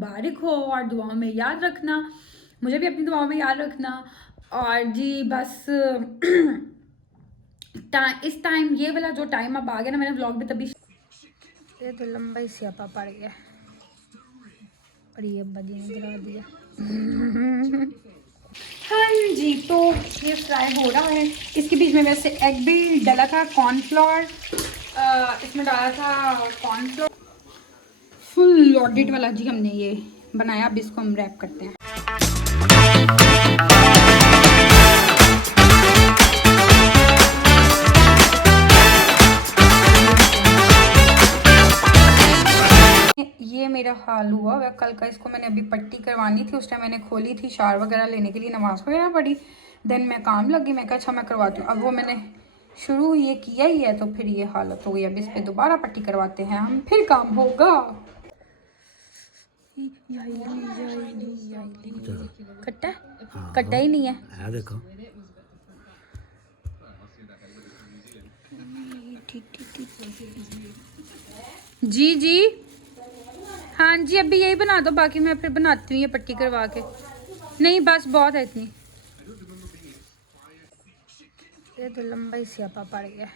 मुबारक हो और दुआओं में याद रखना, मुझे भी अपनी दुआओं में याद रखना। और जी बस इस टाइम ये वाला जो टाइम अब आ गया ना, मैंने व्लॉग भी तभी ये तो लंबा ही स्यापा पड़ गया और ये अब्बा जी ने गिरा दिया। हाँ जी, तो ये फ्राई हो रहा है। इसके बीच में वैसे एग भी डाला था, कॉर्नफ्लोर इसमें डाला था, कॉर्नफ्लोर फुल लॉडेड वाला जी हमने ये बनाया। अब इसको हम रैप करते हैं। ये मेरा हाल हुआ वह कल का। इसको मैंने अभी पट्टी करवानी थी, उस टाइम मैंने खोली थी शार वगैरह लेने के लिए, नमाज वगैरह पढ़ी, देन मैं काम लगी, मैं कहा अच्छा मैं करवाती हूँ। अब वो मैंने शुरू ये किया ही है तो फिर ये हालत हो गई। अब इस पर दोबारा पट्टी करवाते हैं हम, फिर काम होगा। कट्टा कट्टा ही नहीं है, देखो जी जी हाँ जी, अभी यही बना दो, बाकी मैं फिर बनाती हूँ ये पट्टी करवा के। नहीं बस बहुत है इतनी। ये तो लंबा ही स्यापा पड़ गया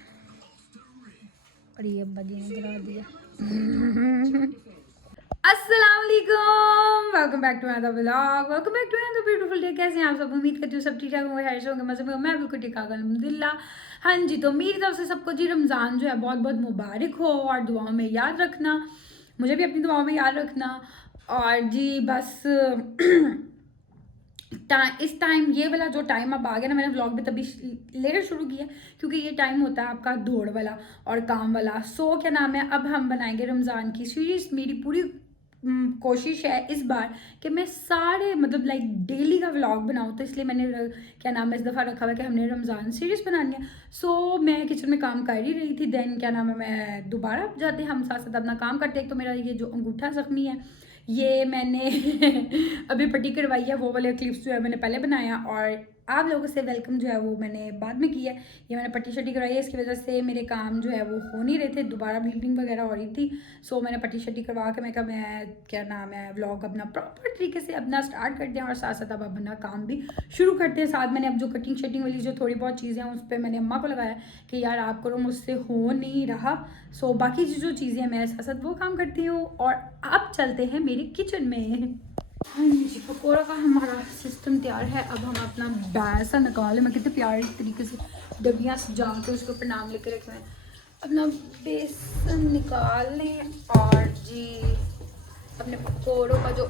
और ये अब्बा जी ने गिरा दिया। अस्सलाम वालेकुम, welcome back to another vlog, welcome back to another beautiful day. कैसे हैं आप सब? उम्मीद करती हूँ सब ठीक ठाक होंगे, खैर से होंगे, मज़े में। मैं बिल्कुल ठीक ठाक अल्हम्दुलिल्लाह। हाँ जी, तो मेरी तरफ से सबको जी रमज़ान जो है बहुत बहुत मुबारक हो और दुआओं में याद रखना, मुझे भी अपनी दुआओं में याद रखना। और जी बस इस टाइम ये वाला जो टाइम अब आ गया ना, मैंने व्लॉग भी तभी लेटर शुरू किया क्योंकि ये टाइम होता है आपका दौड़ वाला और काम वाला। सो क्या नाम है, अब हम बनाएंगे रमज़ान की सीरीज़। मेरी पूरी कोशिश है इस बार कि मैं सारे मतलब लाइक डेली का व्लॉग बनाऊँ, तो इसलिए मैंने क्या नाम है इस दफ़ा रखा हुआ है कि हमने रमज़ान सीरीज़ बनानी है। सो मैं किचन में काम कर ही रही थी, देन क्या नाम है मैं दोबारा जाते हम साथ साथ अपना काम करते। एक तो मेरा ये जो अंगूठा ज़ख्मी है, ये मैंने अभी पट्टी करवाई है, वो वाले क्लिप्स जो है मैंने पहले बनाया और आप लोगों से वेलकम जो है वो मैंने बाद में किया। ये मैंने पट्टी शट्टी करवाई है, इसकी वजह से मेरे काम जो है वो हो नहीं रहे थे, दोबारा ब्लीडिंग वगैरह हो रही थी। सो मैंने पट्टी शट्टी करवा के मैं कहा मैं क्या नाम है व्लॉग अपना प्रॉपर तरीके से अपना स्टार्ट करते हैं और साथ साथ अब अपना काम भी शुरू करते हैं। साथ मैंने अब जो कटिंग शटिंग वाली जो थोड़ी बहुत चीज़ें हैं उस पर मैंने अम्मा को लगाया कि यार आप करो, मुझसे हो नहीं रहा। सो बाकी जो चीज़ें हैं मैं साथ साथ वो काम करती हूँ और अब चलते हैं मेरे किचन में। हाँ जी, पकौड़ा का हमारा सिस्टम तैयार है। अब हम अपना बैसा निकालें, मैं कितने प्यारे तरीके से डबियाँ सजा के उसके ऊपर नाम लिख के रखे हैं। अपना बेसन निकाल लें और जी अपने पकौड़ों का जो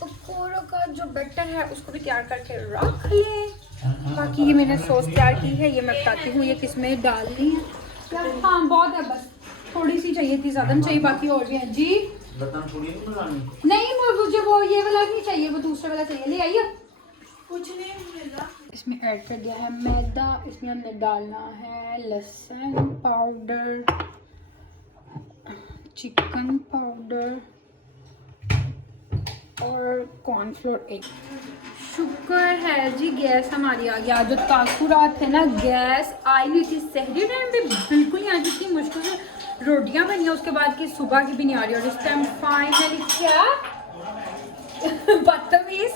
पकौड़ों का जो बैटर है उसको भी तैयार करके रख लें। बाकी ये मैंने सॉस तैयार की है, ये मैं बताती हूँ ये किस में डालनी है। हाँ बहुत है, बस थोड़ी सी चाहिए थी, ज़्यादा नहीं चाहिए। बाकी और भी है जी, नहीं मुझे वो ये वाला नहीं चाहिए, वो दूसरा वाला चाहिए, ले आइए। कुछ नहीं मिलेगा। इसमें ऐड कर दिया है मैदा, इसमें हमने डालना है लहसुन पाउडर, चिकन पाउडर और कॉर्नफ्लोर एक। शुक्र है जी गैस हमारी आ गया। जो तासुरात थे ना, गैस आई हुई थी सहरी टाइम पे, बिल्कुल नहीं आ रही थी, मुश्किल से रोटियां बनी है, उसके बाद की सुबह की भी नहीं आ रही। और इस टाइम फाइनली क्या बदतमीज,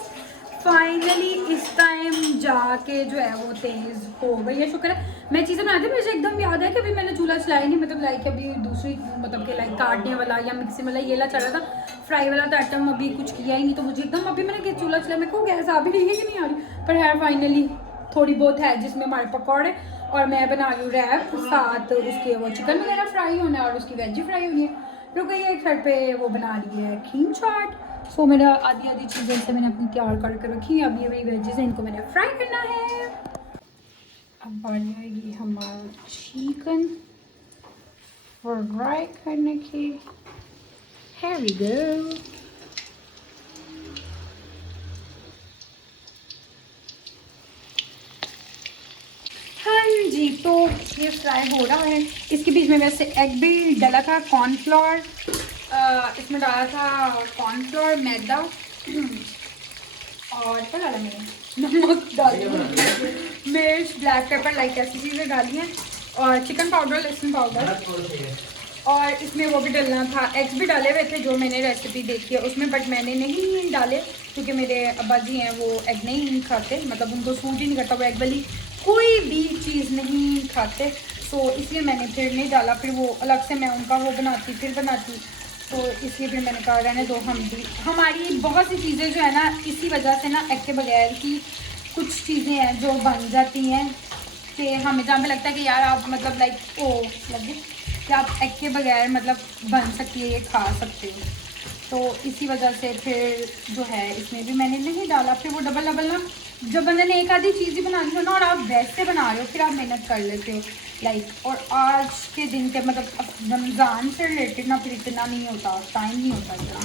फाइनली इस टाइम जाके जो है वो तेज़ हो गई है। शुक्र है मैं चीज़ें बनाती, मुझे एकदम याद है कि अभी मैंने चूल्हा चलाया नहीं, मतलब लाइक अभी दूसरी मतलब कि लाइक काटने वाला या मिक्सी वाला ये ला चल रहा था, फ्राई वाला तो आइटम अभी कुछ किया ही नहीं। तो मुझे एकदम अभी मैंने चूल्हा चलाया, मेरे को गैस आ भी रही है कि नहीं आ रही, पर है फाइनली थोड़ी बहुत है जिसमें हमारे पकौड़े और मैं बना रही हूँ रैप, साथ उसके वो चिकन वगैरह फ्राई होना है और उसकी वेजी फ्राई हुई है। रुक गई है एक साइड पे वो बना रही है क्रीम चाट। सो मेरा आधी आधी चीज़ें से मैंने अपनी तैयार करके रखी है। अब ये मेरी वेजेस हैं, इनको मैंने फ्राई करना है। अब बन जाएगी हमारा चिकन फ्राई करने की। Here we go. हाँ जी, तो ये फ्राई हो रहा है। इसके बीच में वैसे एग भी डाला था, कॉर्नफ्लोर इसमें डाला था, कॉर्नफ्लोर मैदा और क्या डाला मैंने, नमक डाली, मिर्च, ब्लैक पेपर, लाइक ऐसी चीज़ें डाली हैं और चिकन पाउडर, लहसुन पाउडर और इसमें वो भी डलना था, एग्स भी डाले हुए थे जो मैंने रेसिपी देखी है उसमें, बट मैंने नहीं डाले क्योंकि मेरे अब्बा जी हैं वो एग नहीं खाते, मतलब उनको सूट ही नहीं करता, वो एग वाली कोई भी चीज़ नहीं खाते, तो इसलिए मैंने फिर नहीं डाला। फिर वो अलग से मैं उनका वो बनाती फिर बनाती, तो इसलिए फिर मैंने कहा रहने दो। हम भी हमारी बहुत सी चीज़ें जो है ना इसी वजह से ना एग के बगैर की कुछ चीज़ें हैं जो बन जाती हैं कि हमें जहाँ पे लगता है कि यार आप मतलब लाइक ओ लगे कि आप एग के बगैर मतलब बन सकती है, ये खा सकते हो, तो इसी वजह से फिर जो है इसमें भी मैंने नहीं डाला। फिर वो डबल डबल ना, जब बंदे ने एक आधी चीज़ ही बनानी हो ना और आप वैसे बना रहे हो फिर आप मेहनत कर लेते हो लाइक, और आज के दिन के मतलब रमज़ान से रिलेटेड ना फिर इतना नहीं होता, टाइम नहीं होता इतना,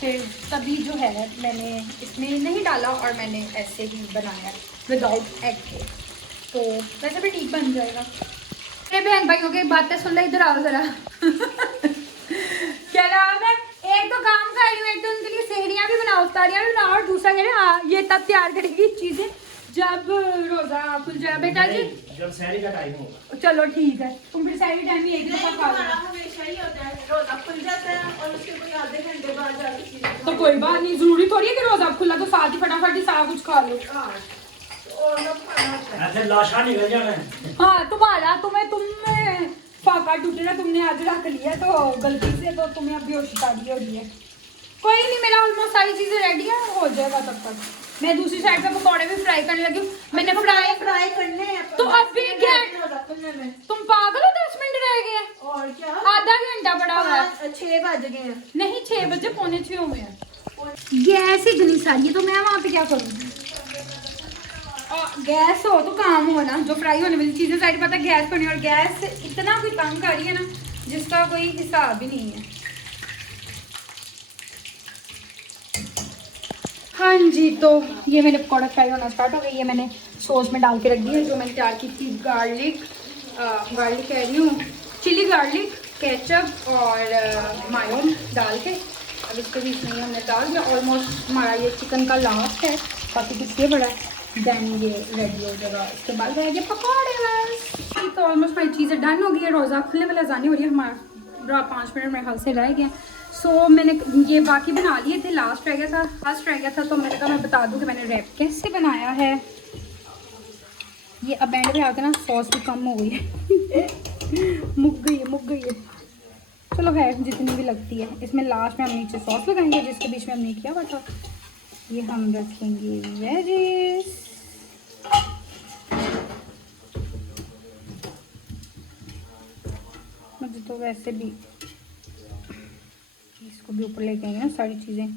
फिर तभी जो है मैंने इसमें नहीं डाला और मैंने ऐसे ही बनाया विदाउट एग के, तो वैसे भी ठीक बन जाएगा। मेरे बहन भाइयों की बातें सुन ले, इधर आओ ज़रा क्या नाम है, एक तो काम कर रही हूँ, एक तो उनके लिए सेहरियाँ भी बनाओ, इफ्तारियाँ भी बनाओ, और दूसरा कह रहे हाँ ये तब तैयार करेगी चीज़ें जब रोज़ा खुल जाए। बेटा जी जब सहरी का टाइम होगा। चलो ठीक है, तुम फिर सहरी टाइम भी एक दफा खा लो। हमेशा ही होता है, रोजा खुल जाता है और उसके कोई आधे घंटे बाद जाके चीजें तो कोई बात नहीं, जरूरी थोड़ी है कि रोज़ा खुला तो साथ ही फटाफट ही सारा कुछ खा लो। और लोग खाना होता है। ऐसे लाशा निकल जाना है। हाँ तुम्हारा तुम फाका टूटे ना तुमने आज रख लिया तो गलती से, तो तुम्हें अभी होशियारी हो रही है। कोई नहीं, मेरा ऑलमोस्ट सारी चीज़ें रेडी है, हो जाएगा तब तक। मैं दूसरी साइड पे पकौड़े भी फ्राई करने लगी हूँ, मैंने फ्राई करने हैं तो अब भी रोजा खुलने में। तुम पागल हो, 10 मिनट रह गए हैं, और क्या, आधा घंटा पड़ा हुआ है। 6 बज गए हैं। नहीं 6 बजे पौने 6 हुए हैं, गैस इतनी सारी, तो मैं वहाँ पे क्या करूँ। गैस हो तो काम हो ना, जो फ्राई होने वाली चीज़ें साइड पता गैस पर नहीं, और गैस इतना कोई तंग कर रही है ना जिसका कोई हिसाब ही नहीं है। हाँ जी, तो ये मेरे पकौड़ा फ्राई होना स्टार्ट हो गई है, मैंने सॉस में डाल के रख दी है जो मैंने तैयार की थी, गार्लिक कह रही हूँ, चिली गार्लिक, केचप और मायो डाल के। अब इसको भी इसमें हमने डाल दिया, ऑलमोस्ट हमारा ये चिकन का लास्ट है, बाकी कुछ ये बड़ा है, देन ये रेडी हो जाएगा, इसके बाद रहेंगे पकौड़े बस। तो ऑलमोस्ट हमारी चीज़ें डन हो गई है, रोज़ा खुलने वाला जानी हो रही है, हमारा 5 मिनट मेरे ख्याल से रह गए। सो मैंने ये बाकी बना लिए थे, लास्ट रह गया था तो मैंने कहा मैं बता दूं कि मैंने रैप कैसे बनाया है। ये अब एंड पे आके ना सॉस भी कम हो गई है मुक गई है, चलो है जितनी भी लगती है। इसमें लास्ट में हम नीचे सॉस लगाएंगे जिसके बीच में हमने किया हुआ था। ये हम रखेंगे वेजीज, मुझे तो वैसे भी इसको भी ऊपर लेके आएंगे ना, सारी चीज़ें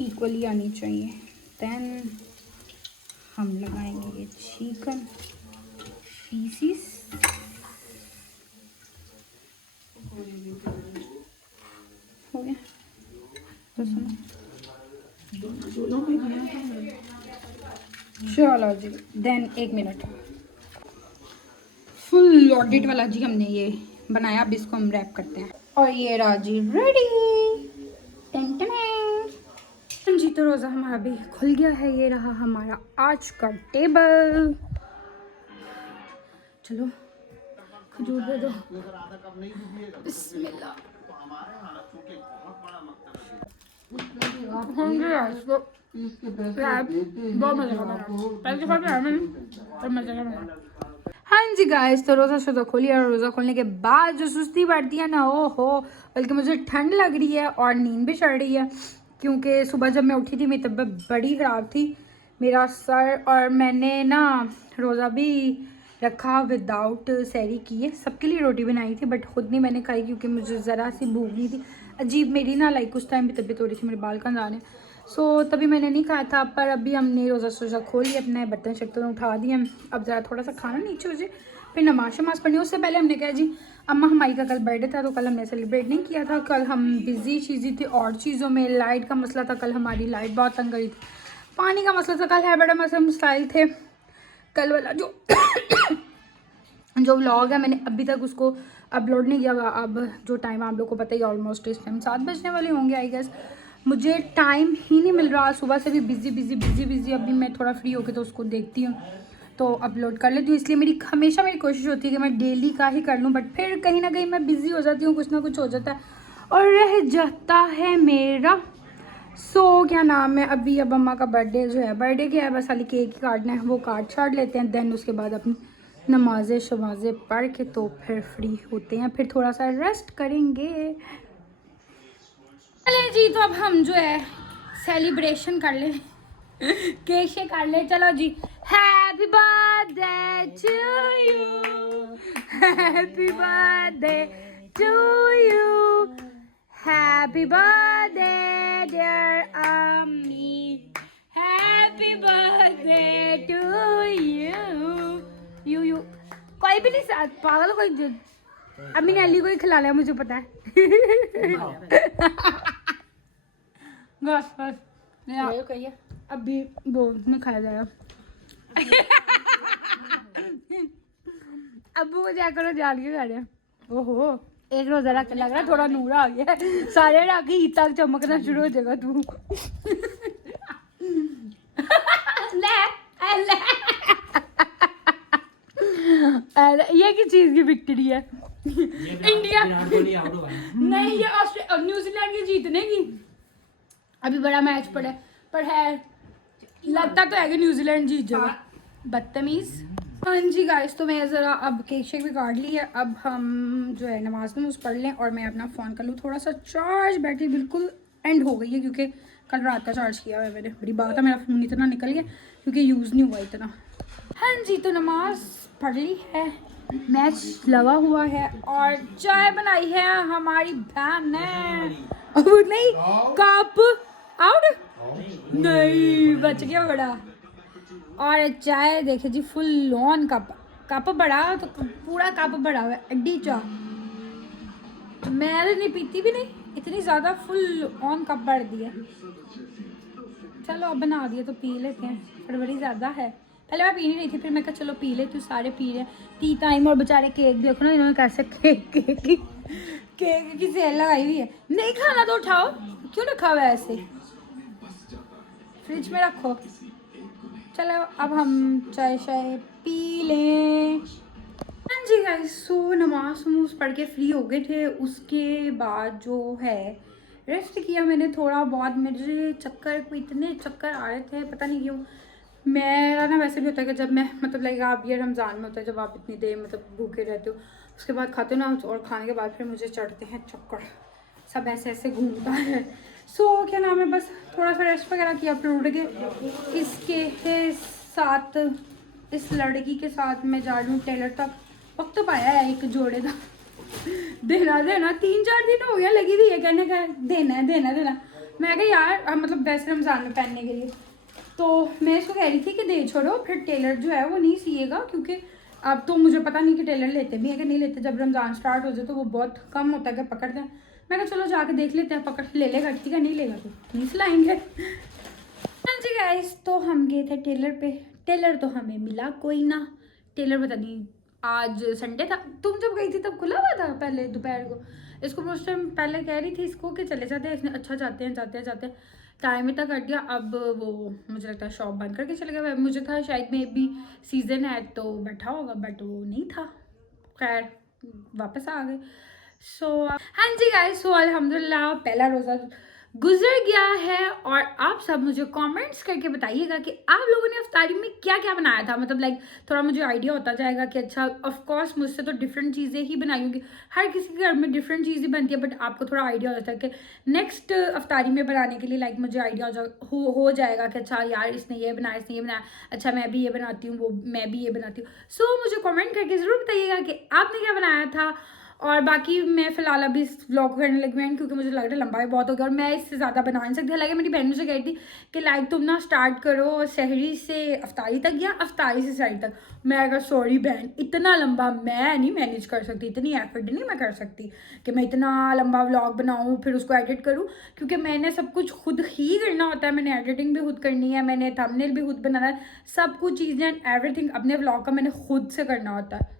इक्वली आनी चाहिए। देन हम लगाएंगे ये चिकन पीसीस, हो गया तो सुनो, चलो जी। देन 1 मिनट, फुल लॉडेड वाला जी हमने ये बनाया, अब इसको हम रैप करते हैं। और ये राजी रेडी, जी। तो रोज़ा हमारा भी खुल गया है, ये रहा हमारा आज का टेबल। चलो खजूर दे दो, बिस्मिल्लाह। बहुत मजा का हाँ जी गाइस, तो रोज़ा खोली और रोज़ा खोलने के बाद जो सुस्ती बढ़ती है ना, ओ हो, बल्कि मुझे ठंड लग रही है और नींद भी चढ़ रही है, क्योंकि सुबह जब मैं उठी थी मेरी तबीयत बड़ी ख़राब थी, मेरा सर, और मैंने ना रोज़ा भी रखा विदाउट सहरी किए, सबके लिए रोटी बनाई थी बट खुद नहीं मैंने खाई क्योंकि मुझे ज़रा सी भूख नहीं थी। अजीब मेरी ना लाइक उस टाइम भी तबीयत हो रही थी, मेरे बाल का जाने, सो तभी मैंने नहीं खाया था। पर अभी हमने रोज़ा खोल लिया, अपने बर्तन शर्तन उठा दिए, अब ज़रा थोड़ा सा खाना नीचे हो जाए, फिर नमाज शमाज पढ़नी। उससे पहले हमने कहा जी अम्मा हमारी का कल बर्थडे था तो कल हमने सेलिब्रेट नहीं किया था, कल हम बिज़ी चीज़ी थी और चीज़ों में, लाइट का मसला था, कल हमारी लाइट बहुत तंग करी थी, पानी का मसला था, कल है बड़ा मसाइल थे। कल वाला जो व्लॉग है मैंने अभी तक उसको अपलोड नहीं किया। अब जो टाइम आप लोग को पता ही, ऑलमोस्ट इस टाइम 7 बजने वाले होंगे आई गेस, मुझे टाइम ही नहीं मिल रहा, सुबह से भी बिज़ी। अभी मैं थोड़ा फ्री होकर तो उसको देखती हूँ, तो अपलोड कर लेती हूँ, इसलिए मेरी हमेशा मेरी कोशिश होती है कि मैं डेली का ही कर लूँ, बट फिर कहीं ना कहीं मैं बिज़ी हो जाती हूँ, कुछ ना कुछ हो जाता है और रह जाता है मेरा। क्या नाम है, अभी अब अम्मा का बर्थडे जो है, बर्थडे क्या है, बस खाली केक ही काटना है, वो काट छाट लेते हैं, देन उसके बाद अपनी नमाज़ें शमाज़ें पढ़ के तो फिर फ्री होते हैं, फिर थोड़ा सा रेस्ट करेंगे। चले जी, तो अब हम जो है सेलिब्रेशन कर लें, केक शेक काट ले। चलो जी, happy birthday to you, happy birthday to you, happy birthday dear अम्मी, हैप्पी बर्थडे टू यू। यू कोई भी नहीं साथ पागल, कोई अम्मी ने अली को ही खिला लिया, मुझे पता है। बस बस कहिए, अभी वो नहीं खाया जाएगा। अबू को क्या करो, जान के खा रहे हैं। ओहो, एक रोजा रख लग रहा है थोड़ा नूरा आ गया, सारे रख ही तक चमकना शुरू हो जाएगा तू। ये किस चीज की विक्ट्री है? इंडिया नहीं, ये न्यूजीलैंड की जीतने की। अभी बड़ा मैच पड़ा पर है, लगता तो है कि न्यूजीलैंड जीत जाएगा। बदतमीज। हाँ जी गाइस, तो मैं ज़रा अब केक शेक भी काट ली है, अब हम जो है नमाज में पढ़ लें और मैं अपना फ़ोन कर लूँ थोड़ा सा चार्ज। बैटरी बिल्कुल एंड हो गई है क्योंकि कल रात का चार्ज किया हुआ है मैंने। बड़ी बात है, मेरा फ़ोन इतना निकल गया क्योंकि यूज़ नहीं हुआ इतना। हाँ जी, तो नमाज पढ़ ली है, मैच लगा हुआ है और चाय बनाई है हमारी बहन ने। नहीं, कप आउट नहीं, बच गया बड़ा। और चाय देखे जी, फुल ऑन कप बड़ा, तो पूरा कप बड़ा हुआ है, एड्डी चाय। मैं नहीं पीती भी नहीं इतनी ज़्यादा, फुल ऑन कप भर दिया। चलो अब बना दिया तो पी लेते हैं, फरवरी ज़्यादा है। पहले मैं पी नहीं रही थी, फिर मैं कहा चलो पी लेती हूँ, सारे पी रहे हैं टी टाइम। और बेचारे केक देखो ना, इन्होंने कैसे केक की सेल लगाई हुई है। नहीं खाना तो उठाओ, क्यों रखा हुआ है ऐसे, फ्रिज में रखो। चलो अब हम चाय शाय पी लें। हाँ जी गाइस, सो नमाज पढ़ के फ्री हो गए थे, उसके बाद जो है रेस्ट किया मैंने थोड़ा बहुत। मेरे चक्कर को इतने चक्कर आ रहे थे, पता नहीं क्यों। मेरा ना वैसे भी होता है कि जब मैं मतलब लाइक आप ये रमज़ान में होता है, जब आप इतनी देर मतलब भूखे रहते हो, उसके बाद खाते हो ना, और खाने के बाद फिर मुझे चढ़ते हैं चक्कर, सब ऐसे ऐसे घूमता है। क्या नाम है, बस थोड़ा सा रेस्ट वगैरह किया, फिर उठ के इसके साथ, इस लड़की के साथ मैं जा रही हूँ टेलर तक। वक्त तो पाया है एक जोड़े का देना 3-4 दिन हो गया लगी हुई है, कहने का देना। मैं कहा यार मतलब वैसे रमज़ान में पहनने के लिए, तो मैं इसको कह रही थी कि दे छोड़ो, फिर टेलर जो है वो नहीं सिएगा, क्योंकि अब तो मुझे पता नहीं कि टेलर लेते भी हैं कि नहीं लेते। जब रमज़ान स्टार्ट हो जाए तो वो बहुत कम होता है कि पकड़ते हैं। मैं कहा चलो जाके देख लेते हैं, पकड़ ले लेगा ठीक है, नहीं लेगा तो नहीं सिलाएंगे। हाँ जी गाइस, तो हम गए थे टेलर पे, टेलर तो हमें मिला कोई ना। टेलर पता नहीं, आज संडे था, तुम जब गई थी तब खुला हुआ था पहले दोपहर को। इसको उस टाइम पहले कह रही थी इसको कि चले जाते हैं, इसने अच्छा जाते हैं टाइम इतना कट गया। अब वो मुझे लगता है शॉप बंद करके चले गए। मुझे था शायद में भी सीज़न है तो बैठा होगा, बट वो नहीं था। खैर वापस आ गए। हाँ जी गाइस, अल्हम्दुलिल्लाह पहला रोज़ा गुजर गया है। और आप सब मुझे कमेंट्स करके बताइएगा कि आप लोगों ने इफ्तारी में क्या क्या बनाया था। मतलब लाइक थोड़ा मुझे आइडिया होता जाएगा कि अच्छा, ऑफ कोर्स मुझसे तो डिफरेंट चीज़ें ही बनाई होंगी, हर किसी के घर में डिफरेंट चीज़ें बनती है, बट आपको थोड़ा आइडिया हो जाता है कि नेक्स्ट इफ्तारी में बनाने के लिए लाइक मुझे आइडिया हो जाएगा कि अच्छा यार इसने ये बनाया, अच्छा मैं भी ये बनाती हूँ, वो मैं भी ये बनाती हूँ। मुझे कॉमेंट करके ज़रूर बताइएगा कि आपने क्या बनाया था। और बाकी मैं फ़िलहाल अभी इस व्लॉग करने लगी हूँ क्योंकि मुझे लग रहा है लंबा भी बहुत हो गया और मैं इससे ज़्यादा बना नहीं सकती। हालांकि मेरी बहन मुझे कह रही थी कि लाइक तुम ना स्टार्ट करो सहरी से अफ्तारी तक या अफ्तारी से सहरी तक। मैं अगर सॉरी बहन, इतना लंबा मैं नहीं मैनेज कर सकती, इतनी एफर्ट नहीं मैं कर सकती कि मैं इतना लंबा व्लॉग बनाऊँ फिर उसको एडिट करूँ, क्योंकि मैंने सब कुछ खुद ही करना होता है। मैंने एडिटिंग भी खुद करनी है, मैंने थंबनेल भी खुद बनाना है, सब कुछ चीज़ें एवरीथिंग अपने व्लॉग का मैंने खुद से करना होता है।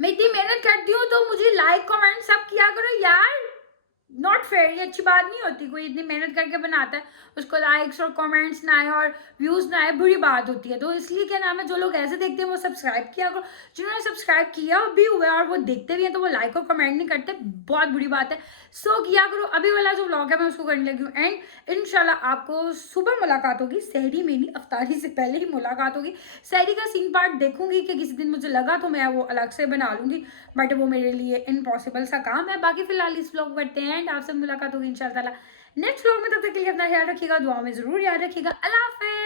मैं इतनी मेहनत करती हूँ तो मुझे लाइक कमेंट सब किया करो यार, नॉट फेयर, ये अच्छी बात नहीं होती। कोई इतनी मेहनत करके बनाता है, उसको लाइक्स और कमेंट्स ना आए और व्यूज़ ना आए, बुरी बात होती है। तो इसलिए क्या नाम है, जो लोग ऐसे देखते हैं वो सब्सक्राइब किया करो। जिन्होंने सब्सक्राइब किया भी हुआ है और वो देखते भी हैं तो वो लाइक और कमेंट नहीं करते, बहुत बुरी बात है। सो किया करो। अभी वाला जो व्लॉग है मैं उसको करने लगी हूँ एंड इंशाल्लाह आपको सुबह मुलाकात होगी, सहरी में नहीं, अफ्तारी से पहले ही मुलाकात होगी। सहरी का सीन पार्ट देखूंगी कि किसी दिन मुझे लगा तो मैं वो अलग से बना लूंगी, बट वो मेरे लिए इम्पॉसिबल सा काम है। बाकी फिलहाल इस व्लॉग करते हैं एंड आपसे मुलाकात होगी इंशाल्लाह नेक्स्ट व्लॉग में। तब तक के लिए अपना ख्याल रखिएगा, दुआ में जरूर याद रखिएगा। अल्लाह हाफिज़।